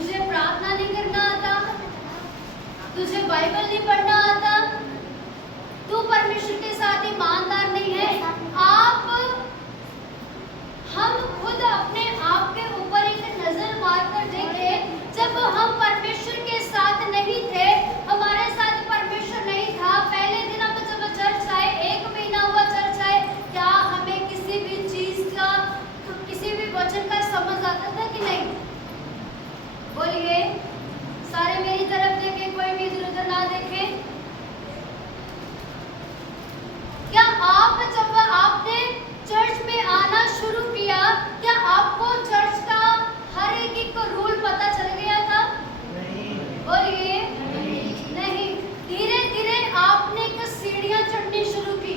तुझे प्रार्थना नहीं करना आता, तुझे बाइबल नहीं पढ़ना आता, तू परमेश्वर के साथ ईमानदार नहीं है। हम खुद अपने आप के ऊपर एक नजर मारकर देखें, जब हम परमेश्वर के साथ नहीं थे, हमारे साथ परमेश्वर नहीं था, पहले दिन हम जब चर्च आए, 1 महीना हुआ चर्च आए, क्या हमें किसी भी चीज का, किसी भी वचन का समझ आता था कि नहीं? बोलिए, सारे मेरी तरफ देखें, कोई भी इधर उधर ना देखे। क्या आप जब आपने चर्च में आना शुरू किया, क्या आपको चर्च का हर एक रूल पता चल गया था? नहीं। बोलिए, नहीं। धीरे धीरे आपने एक सीढ़ियां चढ़नी शुरू की।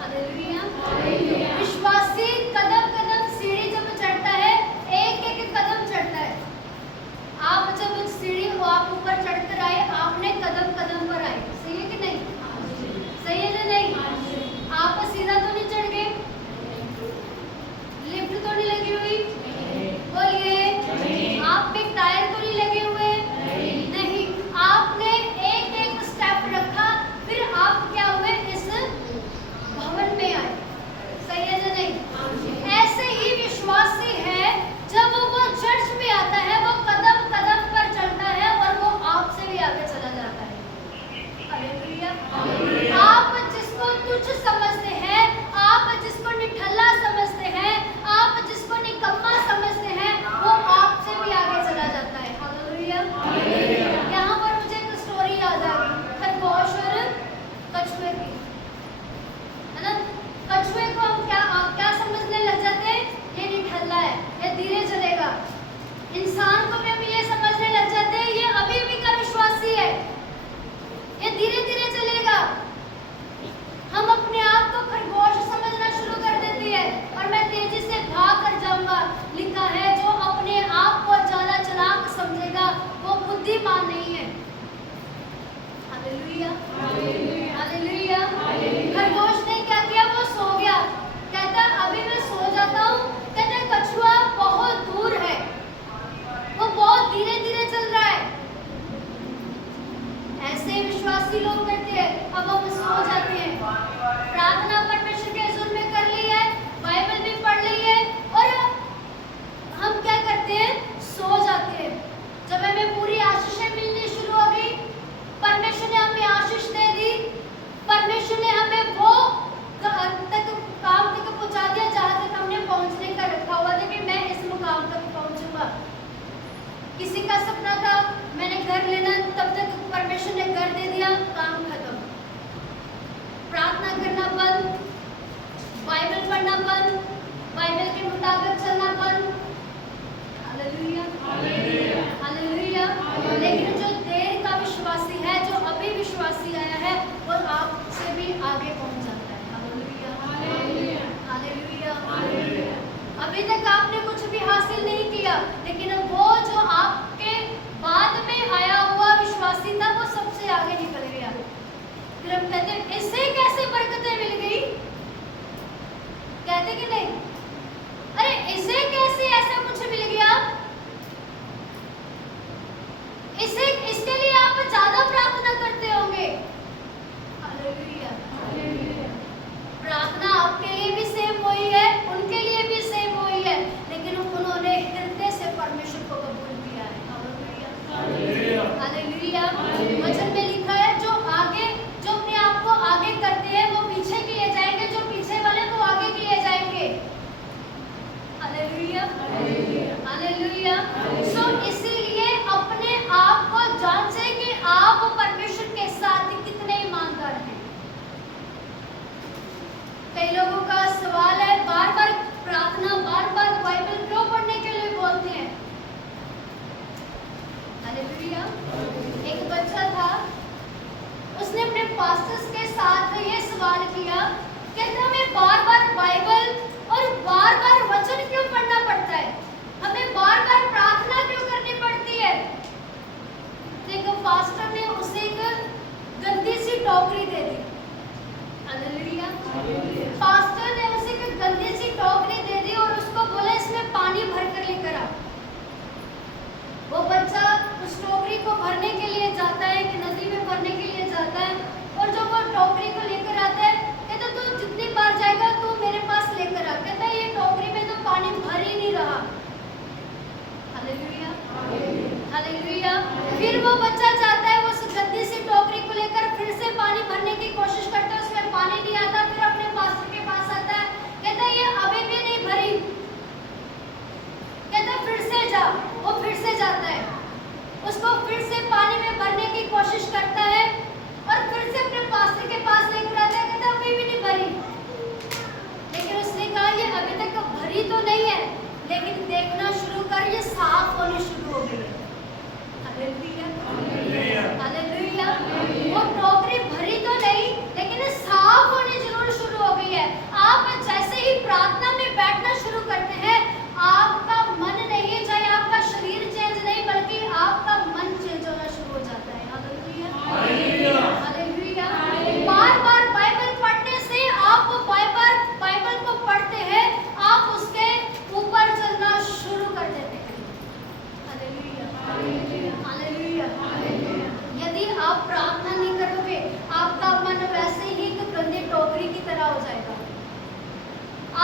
हालेलुया। विश्वासी कदम कदम सीढ़ी जब चढ़ता है, एक एक कदम चढ़ता है। आप जब सीढ़ी को आप ऊपर चढ़कर आए, आपने कदम कदम पर आए। सही है कि नहीं? सही है ना? नहीं। आप सीधा तो नहीं चढ़ गए, लिफ्ट तो नहीं लगी हुई, बोलिए, आप पे टायर तो नहीं लगे हुए, नहीं। आपने एक एक स्टेप रखा, फिर आप क्या हुए? इस भवन में आए। सही है ना? नहीं। ऐसे ही विश्वासी है, जब वो चर्च में आता है, वो कदम कदम पर चलता है और वो आपसे भी आगे चला जाता है। हालेलुया। आप जिसको तुच्छ समझते हैं, आप जिसको निठल्ला समझते हैं, आप जिसको निकम्मा समझते हैं, वो आपसे भी आगे चला जाता है। हालेलुया। यहाँ पर मुझे एक स्टोरी याद आ गई, खरगोश और कछुए की, है ना? कछुए को हम क्या समझने लग जाते हैं? ये निठल्ला है, ये धीरे चलेगा। इंसान को भी हम ये समझने लग जाते हैं, ये अभी भी का विश्वासी है, ये धीरे धीरे चलेगा। हम अपने आप को खरगोश समझना शुरू कर देते हैं और मैं तेजी से भाग कर जाऊंगा। लिखा है, जो अपने आप को ज्यादा चालाक समझेगा वो बुद्धिमान नहीं है। हालेलुया। हालेलुया। खरगोश ने क्या किया? वो सो गया। कहता अभी मैं सो जाता हूँ। कहता कछुआ बहुत दूर है, वो बहुत धीरे धीरे चल रहा है। ऐसे विश्वासी लोग करते हैं। अब हम सो जाते हैं, प्रार्थना परमेश्वर के हुजूर में कर ली है, बाइबल भी पढ़ ली है, और हम क्या करते हैं? सो जाते हैं। जब हमें पूरी आशीषें मिलनी शुरू हो गई, परमेश्वर ने हमें आशीष दे दी, परमेश्वर ने हमें वो काम तक पहुंचा दिया जहां तक हमने पहुंचने का रखा हुआ था कि मैं इस मुकाम तक पहुंचूंगा। किसी का सपना था मैंने घर लेना, तब तक परमेश्वर ने घर दे दिया, काम खत्म। प्रार्थना करना बंद, बाइबल पढ़ना बंद, बाइबल के मुताबिक चलना बंद। हालेलुया। हालेलुया। लेकिन जो देर का विश्वासी है, जो अभी विश्वासी आया है, वो आपसे भी आगे पहुंच जाता है। हालेलुया। हालेलुया। अभी तक आपने कुछ भी हासिल नहीं किया, लेकिन वो जो आपके बाद में आया हुआ विश्वासी था, वो सबसे आगे निकल गया। फिर हम कहते हैं इससे कैसे बरकतें मिल गई? कहते कि नहीं? अरे इसे कैसे ऐसा कुछ मिल गया? इसके लिए आप ज्यादा प्रार्थना करते होंगे। हालेलुया। प्रार्थना आपके लिए भी सेम वही है, उनके लिए भी सेम वही है, लेकिन उन्होंने हृदय से परमेश्वर को कबूल किया है। हालेलुया। वचन में लिखा है, जो अपने आप को आगे करते हैं वो पीछे किए जाएंगे, जो पीछे वाले वो आगे किए जाएंगे। हालेलुया। हालेलुया। सो इसीलिए अपने आप को जांचें कि आप परमेश्वर के साथ कितने ईमानदार हैं। कई लोगों का सवाल है, बार बार प्रार्थना, बार बार बाइबल क्यों पढ़ने के लिए बोलते हैं? हालेलुया। एक बच्चा था, उसने अपने पास्टर्स के साथ ये सवाल किया, कहता हमें बार बार बाइबल और बार बार वचन क्यों पढ़ना पड़ता है? हमें बार बार प्रार्थना क्यों करनी पड़ती है? देखो, पास्टर ने उसे एक गंदी सी टोकरी दे दी। हालेलुया। पास्टर ने उसे एक गंदी सी टोकरी दे दी और उसको बोला इसमें पानी भर कर लेकर आ। फिर वो बच्चा जाता है, वो उस गंदी सी टोकरी को लेकर फिर से पानी भरने की कोशिश करता है, उसमें पानी नहीं आता। फिर अपने पास्टर के पास आता है, कहता है ये अभी भी नहीं भरी। कहता है फिर से जा। वो फिर से जाता है, उसको फिर से पानी में भरने की कोशिश करता है और फिर से अपने पास्टर के पास लेकर आता है, कहता है अभी भी नहीं भरी। लेकिन उसने कहा ये अभी तक तो भरी तो नहीं है, लेकिन देखना शुरू कर, ये साफ होनी शुरू हो गई है। Hallelujah, hallelujah. वो टोकरी भरी तो नहीं, लेकिन साफ होनी जरूर शुरू हो गई है। आप जैसे ही प्रार्थना में बैठना शुरू करते हैं, आपका मन नहीं, चाहे आपका शरीर चेंज नहीं, बल्कि आपका मन चेंज होना शुरू हो जाता है। Hallelujah, hallelujah. बार-बार बाइबल पढ़ने से आप बाइबल को पढ़ते हैं, आप उसके ऊपर चलना शुरू कर देते हैं। Hallelujah, hallelujah, hallelujah. यदि आप प्रार्थना नहीं करोगे, आपका मन वैसे ही एक गंदी टोकरी की तरह हो जाएगा।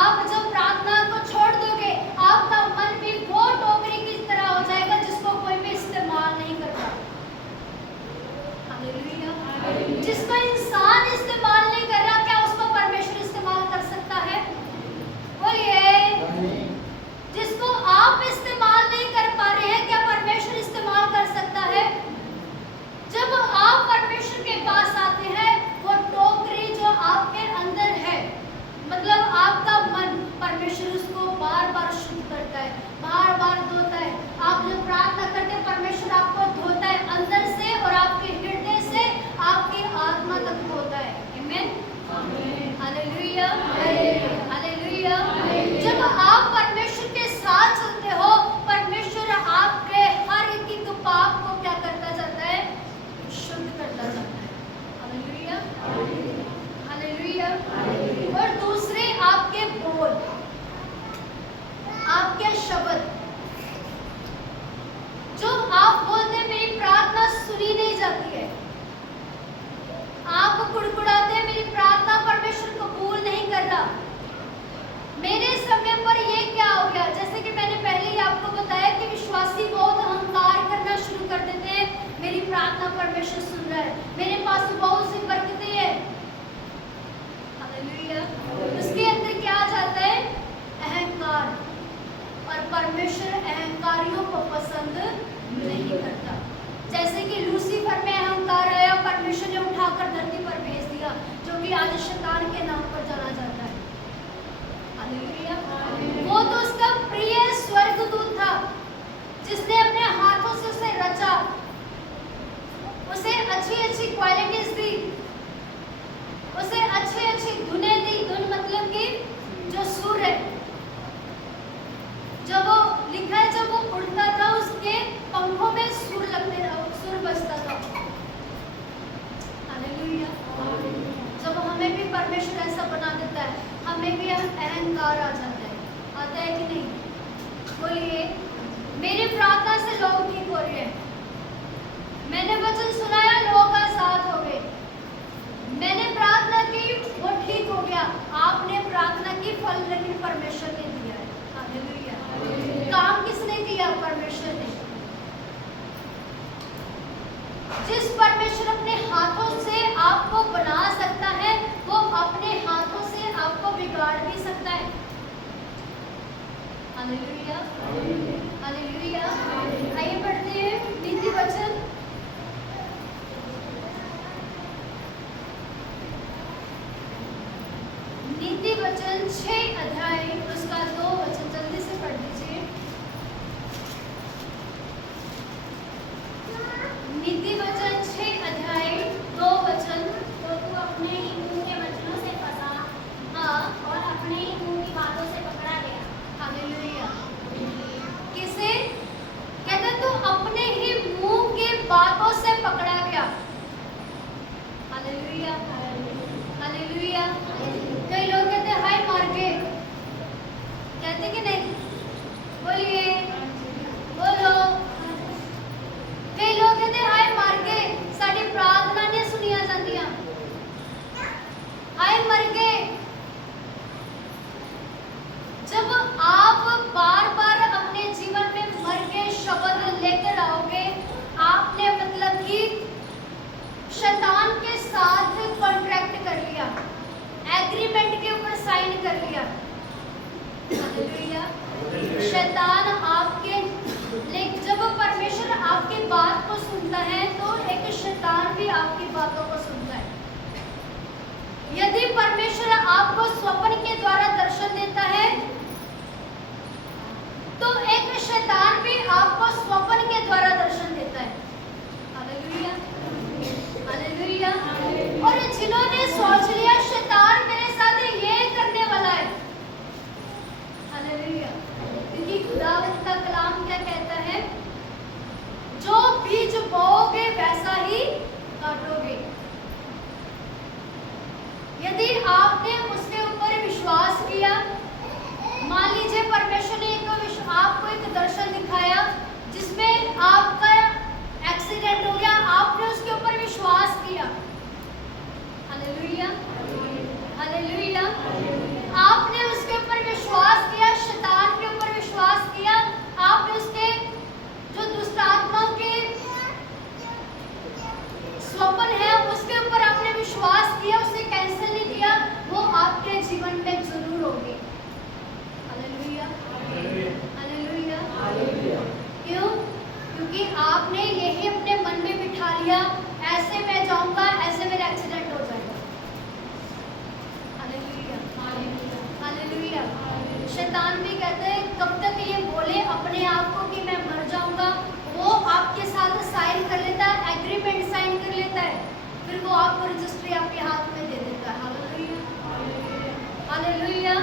आप जब प्रार्थना को छोड़ दोगे, आपका मन भी वो टोकरी की तरह हो जाएगा जिसको कोई भी इस्तेमाल नहीं करता। हालेलुया। जिसको इंसान इस्तेमाल नहीं कर रहा, क्या उसको परमेश्वर इस्तेमाल कर सकता है? बोलिए। जिसको आप इस्तेमाल नहीं कर पा रहे हैं, क्या परमेश्वर इस्तेमाल कर सकता है? जब आप परमेश्वर के पास आते हैं, वो टोकरी जो आपके अंदर है, मतलब आपका मन, परमेश्वर उसको बार बार शुद्ध करता है, बार बार धोता है। आप जब प्रार्थना करते हैं, परमेश्वर आपको धोता है अंदर से, और आपके हृदय से आपकी आत्मा तक धोता है। आमीन, हालेलुया, हालेलुया। जब आप परमेश्वर के साथ चलते हो, परमेश्वर आपके हर एक पाप को क्या करता जाता है? शुद्ध करता जाता है। Hallelujah, hallelujah. और दूसरे आपके बोल, आपके शब्द जो आप बोलते हैं, मेरी प्रार्थना सुनी नहीं जाती है। आप कुड़कुड़ाते हैं, मेरी प्रार्थना परमेश्वर कबूल नहीं कर रहा। मेरे समय पर ये क्या हो गया? जैसे कि मैंने पहले ही आपको बताया कि विश्वासी बहुत अहंकार करना शुरू कर देते हैं, मेरी प्रार्थना परमेश्वर सुन रहा है, मेरे पास तो बहुत सी बरकतें हैं। हालेलुया। उसके अंदर क्या आ जाता है? अहंकार। और परमेश्वर अहंकारियों को पसंद नहीं करता। जैसे कि लूसीफर में अहंकार आया, परमेश्वर ने उठाकर धरती पर भेज दिया, जो कि आज शैतान के नाम पर जाना जाता है। हालेलुया। वो तो उसका प्रिय स्वर्गदूत था, जिसने अपने हाथों से उसे रचा, उसे अच्छी अच्छी क्वालिटीज दी, उसे अच्छी अच्छी धुनें दी। धुन मतलब कि जो सुर है, जब वो लिखा है, जब वो उड़ता था उसके पंखों में सुर बजता था। हालेलुया। जब हमें भी परमेश्वर ऐसा बना देता है, हमें भी अहंकार आ जाता है। आता है कि नहीं? बोलिए। मेरी प्रार्थना से लोग ठीक हो रहे हैं, मैंने वचन सुनाया, लोगों का साथ हो गए, मैंने प्रार्थना की, वो ठीक हो गया। आपने प्रार्थना की, फल लेकिन परमेश्वर ने दिया है। हालेलुया। काम किसने किया? परमेश्वर ने। जिस परमेश्वर अपने हाथों से आपको बना सकता है, वो अपने हाथों से आपको बिगाड़ भी सकता है। Hallelujah, hallelujah. आइए पढ़ते हैं नीति वचन। नीति वचन 6 अध्याय उसका 2 वचन, जल्दी से पढ़ दीजिए। नीति वचन 6 अध्याय 2 वचन। तो तू अपने ही मुंह के वचनों से फंसा, हाँ, और अपने ही मुंह की बातों से पकड़ा गया। हालेलुया। कर लिया। हालेलुया। शैतान आपके जब परमेश्वर आपकी बात को सुनता है तो एक शैतान भी आपकी बातों को सुनता है। यदि परमेश्वर आपको स्वप्न के द्वारा दर्शन देता है तो एक शैतान भी आपको स्वप्न के द्वारा दर्शन देता है। Hallelujah, hallelujah. और जिन्होंने सोच लिया शैतान मेरे साथ ये करने वाला है, हालेलुया, क्योंकि खुदावंद का कलाम क्या कहता है, जो बीज बोओगे वैसा ही काटोगे। यदि आपने उसके ऊपर विश्वास किया, मान लीजिए परमेश्वर ने आपको एक दर्शन दिखाया जिसमें आपका एक्सीडेंट हो गया, आपने उसके ऊपर विश्वास किया। Hallelujah, hallelujah. आपने उसके ऊपर विश्वास किया, शैतान के ऊपर विश्वास किया, आपने उसके जो दुष्ट आत्माओं के स्वप्न है उसके ऊपर आपने विश्वास किया, उसे कैंसिल नहीं किया, वो आपके जीवन में जरूर होगी। Hallelujah, hallelujah. क्यों? क्योंकि आपने यही अपने मन में बिठा लिया, ऐसे मैं जाऊंगा, ऐसे मेरा एक्सीडेंट हो जाएगा। Hallelujah, hallelujah. शैतान भी कहते हैं कब तक ये बोले अपने आप को कि मैं मर जाऊंगा, वो आपके साथ साइन कर लेता है, एग्रीमेंट साइन कर लेता है, फिर वो आपको रजिस्ट्री आपके हाथ में दे देता है। Hallelujah, hallelujah.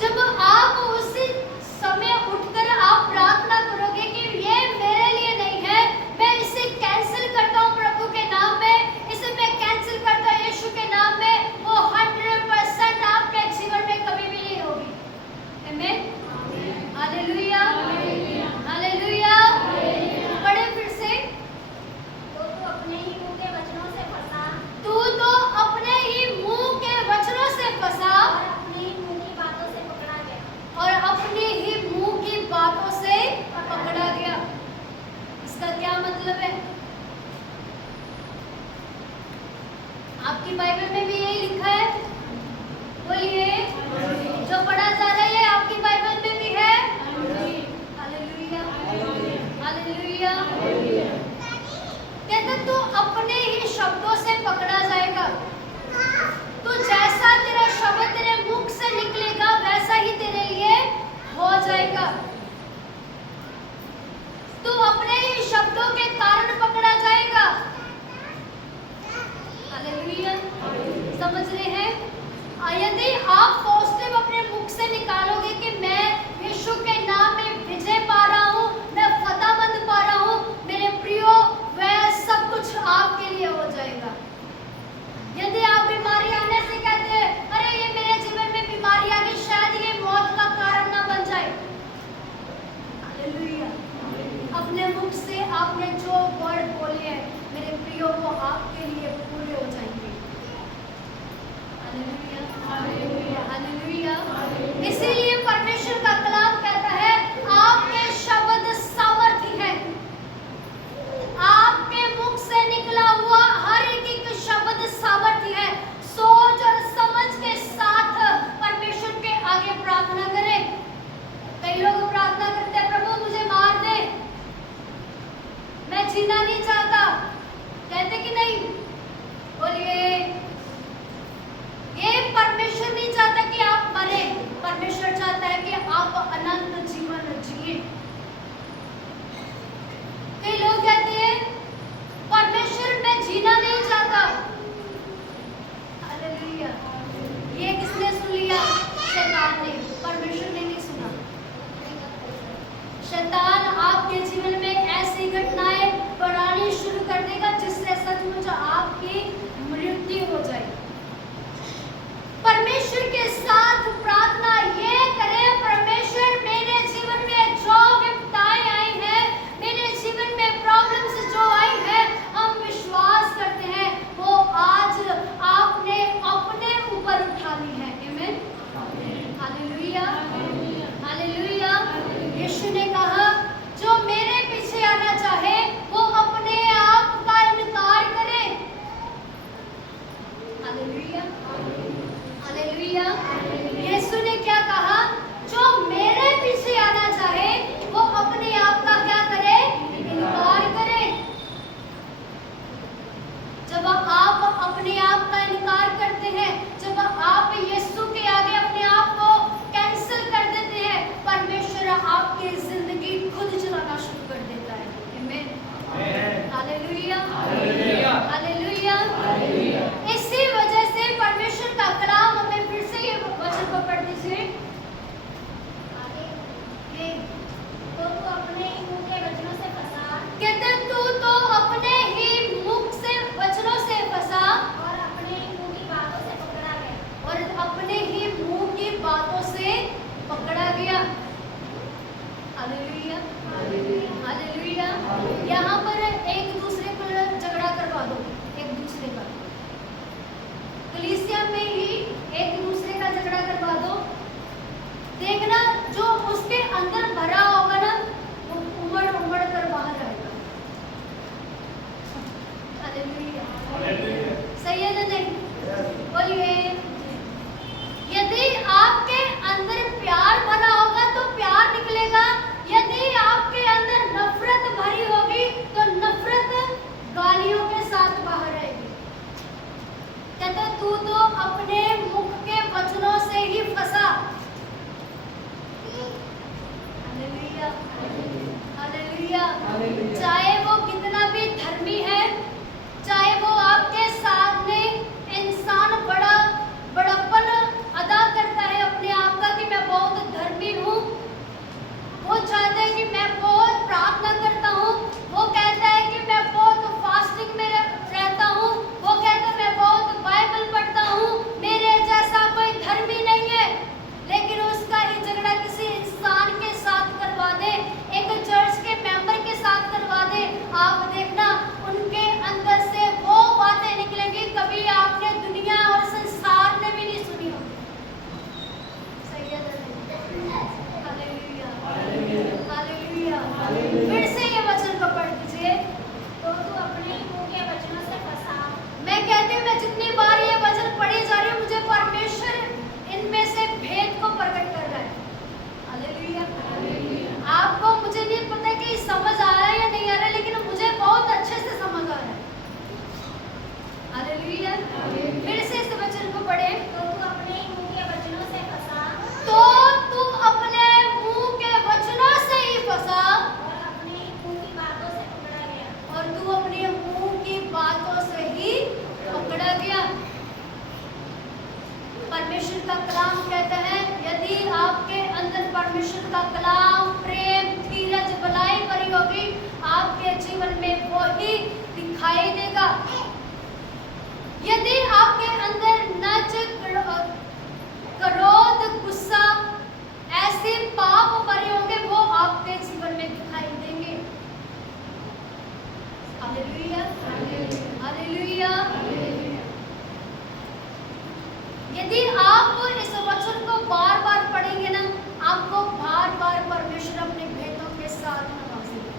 जब आप उसी समय उठकर आप प्रार्थना करोगे कि ये मेरे लिए नहीं है, मैं इसे कैंसिल करता हूँ प्रभु के नाम में, इसे मैं कैंसिल करता हूँ यीशु के नाम में, वो 100% आपके जीवन में कभी भी नहीं होगी। आमीन, हालेलुया, हालेलुया। पढ़े फिर से। तो तू अपने ही मुंह के वचनों से फंसा, तू तो अपने ही मुंह के वचनों से फंसा और अपने ही मुंह की बातों से पकड़ा गया। और अपने ही मुंह की बातों से पकड़ा गया। इसका क्या मतलब है? आपकी बाइबल में भी यही लिखा है? बोलिए, जो पढ़ा जा रहा है आपकी बाइबल में भी है? Hallelujah, hallelujah. कहते तू अपने ही शब्दों से पकड़ा जाएगा। तो जैसा तेरा शब्द तेरे मुख से निकलेगा वैसा ही तेरे लिए हो जाएगा। तू अपने ही शब्दों के कारण पकड़ा जाएगा। हालेलुया, समझ रहे हैं? यदि आप पॉजिटिव अपने मुख से निकालोगे कि मैं यीशु के नाम में विजय पा रहा हूँ, मैं फतेहमंद पा रहा हूँ, मेरे प्रियो, वह सब कुछ आपके लिए हो जाएगा। यदि आप बीमारी आने से कहते हैं अरे ये मेरे जीवन में बीमारी आ गई, शायद ये मौत का कारण ना बन जाए, हालेलुया, अपने मुख से आपने जो वर्ड बोले हैं मेरे प्रियो वो आपके लिए पूरे हो जाएंगे। Hallelujah, hallelujah, hallelujah. इसीलिए परमेश्वर का कलाम कहता है आपके शब्द सामर्थी हैं। आपके मुख से निकला हुआ हर एक शब्द सामर्थी है। सोच और समझ के साथ परमेश्वर के आगे प्रार्थना करें। कई लोग प्रार्थना करते हैं प्रभु मुझे मार दे, मैं जीना नहीं चाहता, कहते कि नहीं? बोलिए, ये परमेश्वर नहीं चाहता कि आप मरे, परमेश्वर चाहता है कि आप अनंत जीवन जिए। कई लोग कहते हैं परमेश्वर मैं जीना नहीं चाहता। हालेलुया, ये किसने सुन लिया? शैतान ने, परमेश्वर ने नहीं सुना। शैतान आपके जीवन में ऐसी घटनाएं बढ़ानी शुरू कर देगा जिससे सचमुच आपकी मृत्यु हो जाए। परमेश्वर के साथ प्रार्थना ये करें, परमेश्वर मेरे जीवन में जो विपदाएं आई हैं, मेरे जीवन में प्रॉब्लम्स जो आई हैं, हम विश्वास करते हैं वो आज आपने अपने ऊपर उठा ली है। आमीन, हालेलुया, हालेलुया। यीशु ने कहा जो मेरे पीछे आना चाहे वो अपने आप का इनकार करे। Hallelujah, hallelujah. Hallelujah, hallelujah. यहाँ पर एक दूसरे को झगड़ा करवा दो, एक दूसरे का कलीसिया में ही एक दूसरे का झगड़ा करवा दो। देखना जो उसके अंदर भरा होगा ना वो उमड़ उमड़ कर बाहर आएगा। हालेलुया, सही है ना? नहीं बोलिए। यदि आपके अंदर प्यार भरा होगा तो प्यार निकलेगा, यदि आपके अंदर नफरत भरी होगी तो नफरत गालियों के साथ बाहर आएगी। कहते तू तो अपने मुख के वचनों से ही फंसा। Hallelujah, hallelujah. चाहे वो कितना भी धर्मी है, चाहे वो आपके सामने इंसान बड़प्पन अदा करता है अपने आप का कि मैं बहुत धर्मी हूँ, वो चाहता है कि मैं बहुत प्रार्थना करता हूँ, वो कहता है कि मैं बहुत फास्टिंग में रहता हूँ, वो कहता है मैं बहुत बाइबल पढ़ता हूँ, मेरे जैसा कोई धर्मी नहीं है, लेकिन उसका ही झगड़ा किसी इंसान के साथ करवा दे, एक चर्च के मेंबर के साथ करवा दे, आप देखना उनके अंदर से वो बातें निकलेंगी कभी आपने दुनिया और संसार ने भी नहीं सुनी होगी। सही है ना? Hallelujah, hallelujah. फिर से ये वचन को पढ़ दीजिए। तो तू अपने ही मुंह के वचनों से फंसा। मैं कहती हूँ, मैं जितनी बार ये वचन पढ़ी जा रही हूँ मुझे परमेश्वर इनमें से भेद को प्रकट कर रहा है। हालेलुया, आपको मुझे नहीं पता कि समझ आ रहा है या नहीं आ रहा है, लेकिन मुझे बहुत अच्छे से समझ आ रहा है। हालेलुया। फिर से इस वचन को पढ़े। तो तू अपने ही मुंह के वचनों से फंसा तो तू अपने मुंह के वचनों से ही फंसा और अपने ही मुंह की बातों से पकड़ा गया। और तू अपने मुंह की बातों से ही पकड़ा गया। परमेश्वर का कलाम कहता है यदि आपके अंदर परमेश्वर का कलाम प्रेम धीरज भलाई भरी होगी, आपके जीवन में वो ही दिखाई देगा। यदि आपके अंदर नच क्रोध गुस्सा ऐसे पाप भरे होंगे वो आपके जीवन में दिखाई देंगे। Hallelujah, hallelujah. यदि आप इस वचन को बार बार पढ़ेंगे ना, आपको बार बार परमेश्वर अपने भेदों के साथ नवाजेगा।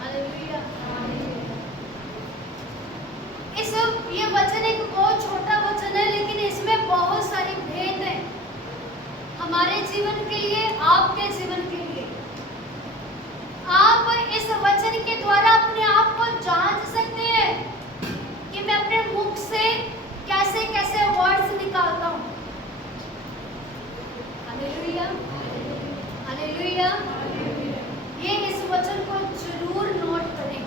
हालेलुया। ये वचन एक बहुत छोटा वचन है, लेकिन इसमें बहुत सारी भेद है हमारे जीवन के लिए, आपके जीवन के लिए। आप इस वचन के द्वारा अपने आप को जांच सकते हैं कि मैं अपने मुख से कैसे कैसे वर्ड्स निकालता हूँ। Hallelujah, hallelujah. ये इस वचन को जरूर नोट करें।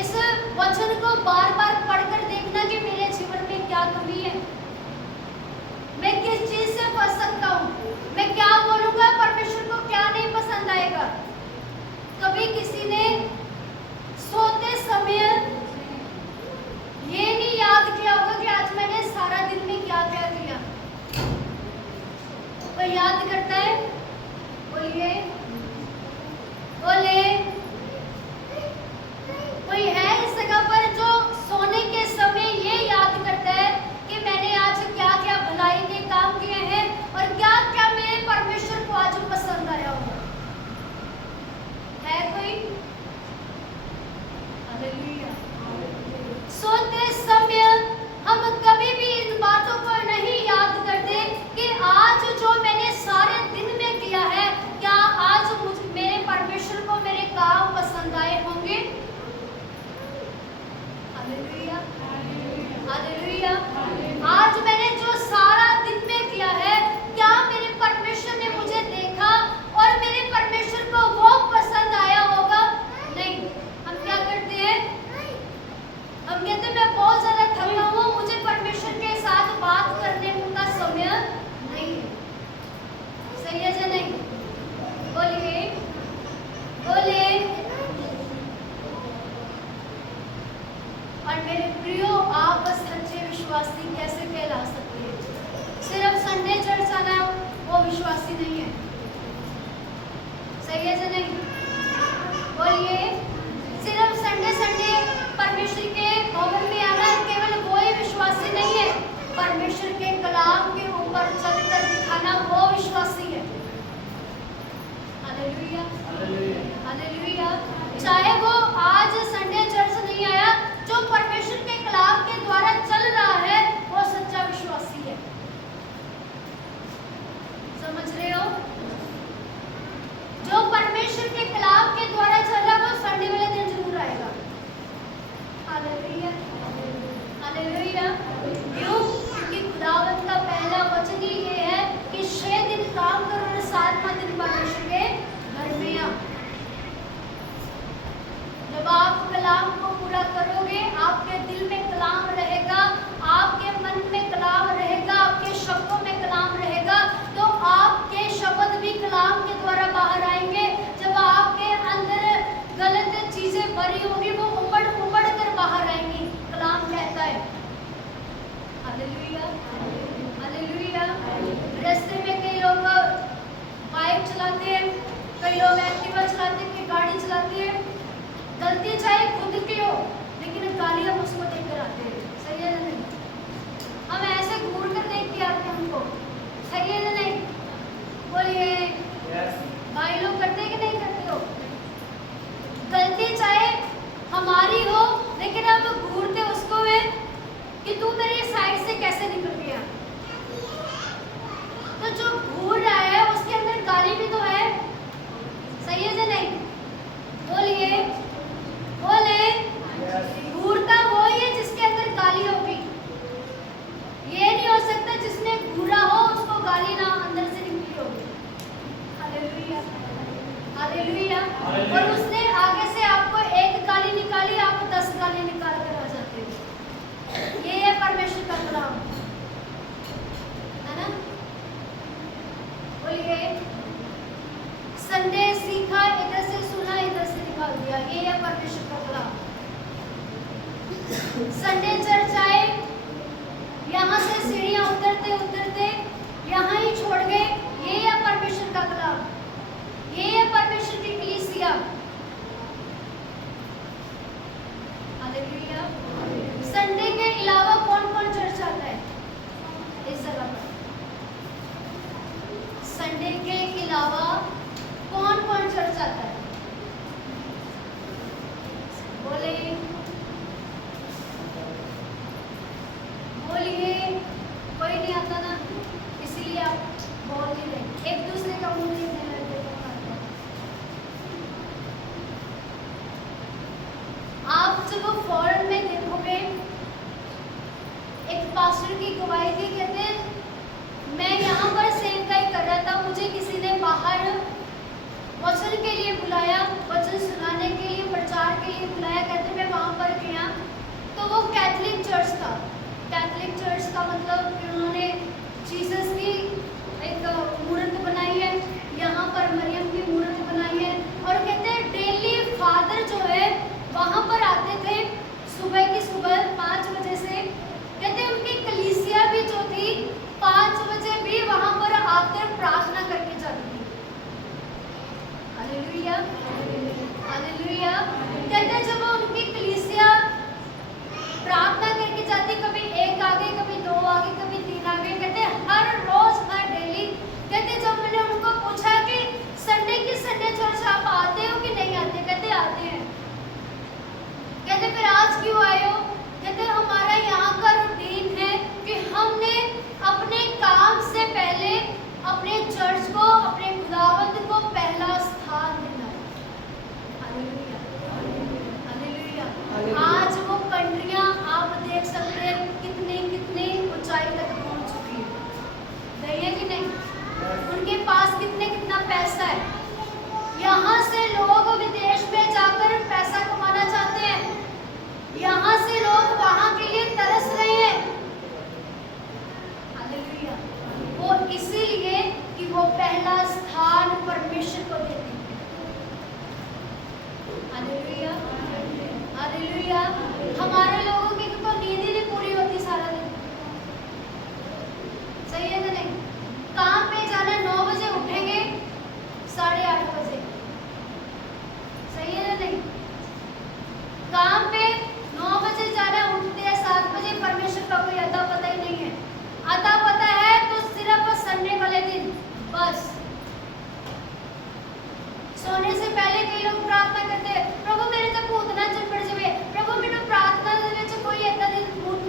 इस वचन को बार बार पढ़कर देखना कि मेरे जीवन में क्या कमी है, मैं किस चीज से फंस सकता हूँ, मैं क्या बोलूंगा परमेश्वर को क्या नहीं पसंद आएगा। कभी किसी ने सोते समय ये नहीं याद किया होगा कि आज मैंने सारा दिन में क्या क्या किया, तो विश्वासी नहीं है। सही है या नहीं? बोलिए। सिर्फ संडे संडे परमेश्वर के भवन में आना केवल वो ही विश्वासी नहीं है, परमेश्वर के कलाम के ऊपर चलकर दिखाना वो विश्वासी है। Hallelujah, hallelujah. चाहे वो आज संडे चर्च नहीं आया, जो परमेश्वर के कलाम के द्वारा चल रहा है वो सच्चा विश्वासी है। समझ रहे हो? जो परमेश्वर के कलाम के द्वारा चल रहा है वो संडे वाले दिन जरूर आएगा। Hallelujah, hallelujah. क्यों? क्योंकि खुदावंत का पहला वचन ही ये है कि 6 दिन काम करो और 7वां दिन परमेश्वर के घर में आओ। जब आप कलाम को पूरा करोगे, आपके दिल में कलाम रहेगा, आपके मन में कलाम रहेगा, आपके शब्दों में कलाम रहेगा, तो आपके शब्द भी कलाम के द्वारा बाहर आएंगे। जब आपके अंदर गलत चीजें भरी होंगी वो उमड़ उमड़ कर बाहर आएंगी, कलाम कहता है। Hallelujah, hallelujah. रास्ते में कई लोग बाइक चलाते हैं, कई लोग एक्टिवा चलाते हैं, कई गाड़ी चलाते हैं। गलती चाहे खुद की हो, लेकिन गाली हम उसको देख कर आते हैं। सही है या नहीं? हम ऐसे घूर कर देख के आते हैं हमको। सही है या नहीं? बोलिए। भाई लोग करते कि नहीं करते हो? गलती चाहे हमारी हो, लेकिन हम घूरते उसको है कि तू मेरी साइड से कैसे निकल गया। तो जो घूर रहा है उसके अंदर गाली भी तो है। सही है या नहीं? बोलिए, बोले। घूरता वो ही है जिसके अंदर गाली होगी। ये नहीं हो सकता जिसने घूरा हो उसको गाली ना अंदर से निकली होगी। Hallelujah, hallelujah. और उसने आगे से आपको एक गाली निकाली, आप 10 गाली निकाल कर आ जाते हो। ये है परमेश्वर का कलाम, है ना? बोलिए। संडे सीखा, इधर से सुना, इधर से निकाल दिया, ये है परमेश्वर का कलाम। संडे चर्च आए, यहाँ से सीढ़ियाँ उतरते उतरते यहाँ ही छोड़ गए, ये है परमेश्वर का कलाम, ये है परमेश्वर की कलीसिया। हालेलुया। संडे के अलावा कौन कौन चर्च आता है इस जगह पर? संडे के अलावा कौन कौन चर्च आता है? बोले, बोलिए। कोई नहीं आता ना, इसीलिए आप बोल नहीं रहे, एक दूसरे का मुंह देखने लगते। आप जब फॉरेन में देखोगे, एक पास्टर की गवाही थी, कहते हैं मैं यहाँ पर सेवकाई कर रहा था, मुझे किसी ने बाहर वचन के लिए बुलाया, वचन सुनाने के लिए, प्रचार के लिए बुलाया। कहते मैं वहाँ पर गया तो वो कैथलिक चर्च था। कैथलिक चर्च का मतलब कि उन्होंने जीसस की एक मूर्त बनाई है, यहाँ पर मरियम की मूर्त बनाई है। और कहते हैं डेली फादर जो है वहाँ पर आते थे सुबह की सुबह 5 बजे से। कहते हैं उनकी कलीसिया भी जो थी 5 बजे भी वहाँ पर आकर प्रार्थना करके जाती थी। Hallelujah, hallelujah. कहते हैं जब उनकी कलीसिया प्रार्थना करके जाती, कभी 1 आगे, कभी 2 आगे, कभी 3 आगे, कहते हैं हर रोज हर डेली। कहते जब मैंने उनको सोने से पहले कई लोग प्रार्थना करते हैं, प्रभु मेरे ते भूत ना चिंबड़ जावे, प्रभु मैनू प्रार्थना दे विच कोई ऐदा दी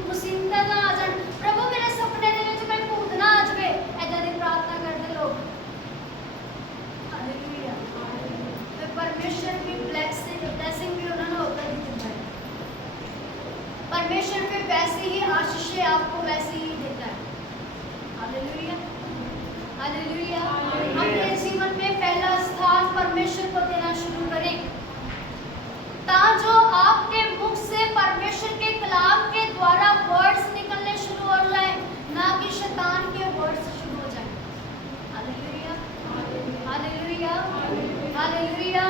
मुसीबत ना आ जाण, प्रभु मेरे सुपने दे विच कोई भूत ना आ जावे, ऐदा दी प्रार्थना करते लोग। हालेलुया। तो परमेश्वर की ब्लेसिंग भी उन्होंने होकर दी देता है। परमेश्वर पे वैसी ही आशीषें आपको वैसी ही देता है। Hallelujah, hallelujah. अपने जीवन में पहला स्थान परमेश्वर को देना शुरू करें, जो आपके मुख से परमेश्वर के कलाम के द्वारा वर्ड्स निकलने शुरू हो जाए, ना कि शैतान के वर्ड्स शुरू हो जाए। Hallelujah, hallelujah, hallelujah.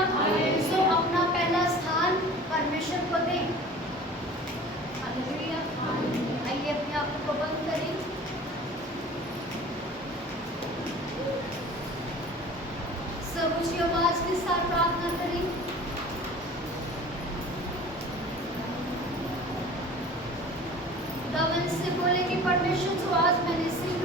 सो अपना पहला स्थान परमेश्वर को दें। हालेलुया। आइए अपने आप को बंद करें। सब ऊंची आवाज के साथ प्रार्थना करें। दमन से बोले कि परमेश्वर जो आज मैंने